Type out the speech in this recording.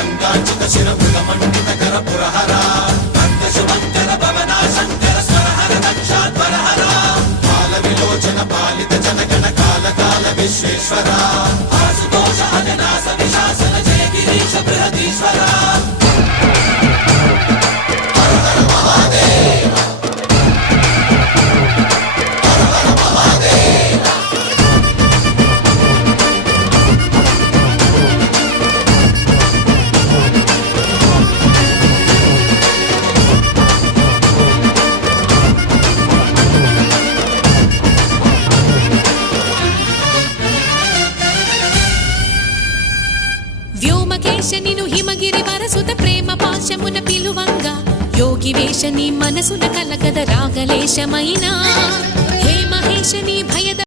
గంగాచిత శిరమృగమండిత కర పురహర భక్త శుభంకర భవనా శంకర స్వరహర దక్షాధ్వరహర పాల విలోచన పాలిత జనగణ కాల కాల విశ్వేశ్వర ఆశుతోష అజనాస విశాసన జయ గిరీశ బృహదీశ్వర వ్యోమకేశనిను హిమగిరి వరసుత ప్రేమ పాశమున పిలువంగా యోగి వేషని మనసున కలగద రాగలేశమైనా హే మహేశని భయద